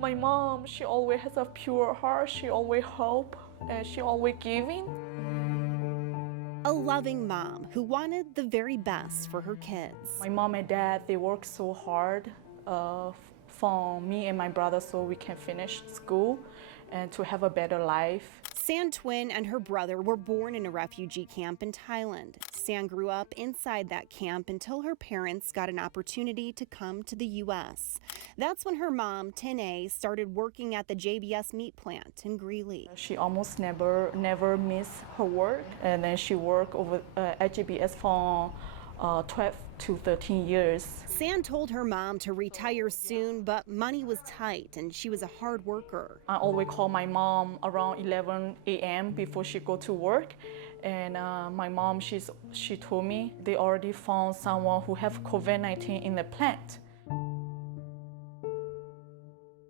My mom, she always has a pure heart. She always hope and she always giving. A loving mom who wanted the very best for her kids. My mom and dad, they work so hard for me and my brother so we can finish school and to have a better life. San Twin and her brother were born in a refugee camp in Thailand. San grew up inside that camp until her parents got an opportunity to come to the U.S. That's when her mom, Tin-A, started working at the JBS meat plant in Greeley. She almost never missed her work, and then she worked over at JBS for 12 to 13 years. San told her mom to retire soon, but money was tight and she was a hard worker. I always call my mom around 11 a.m. before she go to work. And my mom, she told me they already found someone who have COVID-19 in the plant.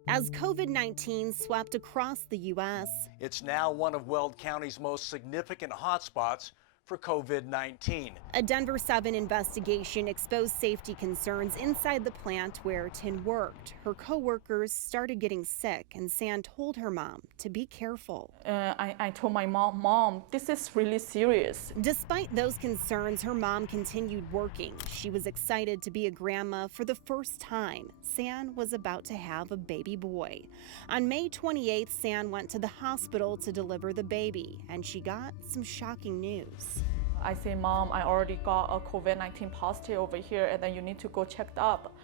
As COVID-19 swept across the U.S., it's now one of Weld County's most significant hotspots for COVID-19. A Denver 7 investigation exposed safety concerns inside the plant where Tin worked. Her co-workers started getting sick, and San told her mom to be careful. I told my mom, this is really serious. Despite those concerns, her mom continued working. She was excited to be a grandma for the first time. San was about to have a baby boy. On May 28th, San went to the hospital to deliver the baby, and she got some shocking news. I say, Mom, I already got a COVID-19 positive over here, and then you need to go checked up.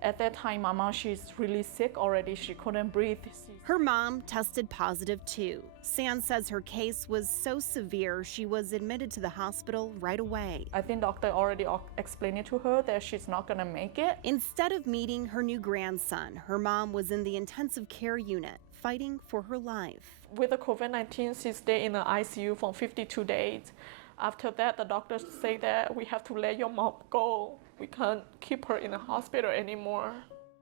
At that time, my mom, she's really sick already. She couldn't breathe. Her mom tested positive too. San says her case was so severe, she was admitted to the hospital right away. I think doctor already explained it to her that she's not gonna make it. Instead of meeting her new grandson, her mom was in the intensive care unit, fighting for her life. With the COVID-19, she stayed in the ICU for 52 days. After that, the doctors say that we have to let your mom go. We can't keep her in the hospital anymore.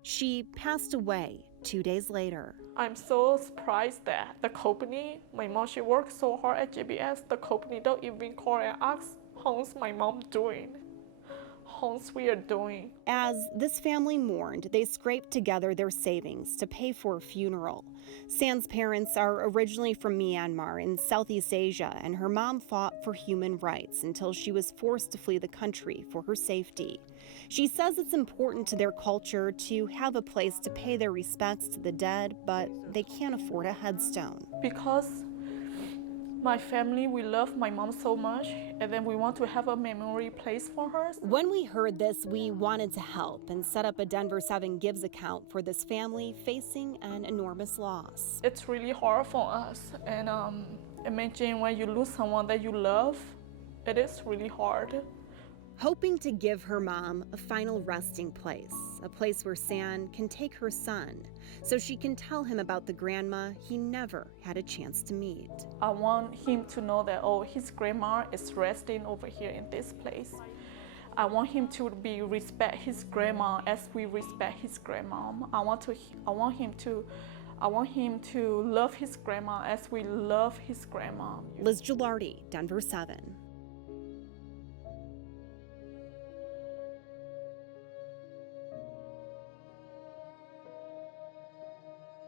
She passed away 2 days later. I'm so surprised that the company, my mom, she worked so hard at JBS, the company don't even call and ask how's my mom doing. How's we are doing. As this family mourned, they scraped together their savings to pay for a funeral. San's parents are originally from Myanmar in Southeast Asia, and her mom fought for human rights until she was forced to flee the country for her safety. She says it's important to their culture to have a place to pay their respects to the dead, but they can't afford a headstone. Because my family, we love my mom so much, and then we want to have a memory place for her. When we heard this, we wanted to help and set up a Denver 7 Gives account for this family facing an enormous loss. It's really hard for us, and imagine when you lose someone that you love, it is really hard. Hoping to give her mom a final resting place, a place where San can take her son, so she can tell him about the grandma he never had a chance to meet. I want him to know that, oh, his grandma is resting over here in this place. I want him to respect his grandma as we respect his grandma. I want him to love his grandma as we love his grandma. Liz Gilardi, Denver 7.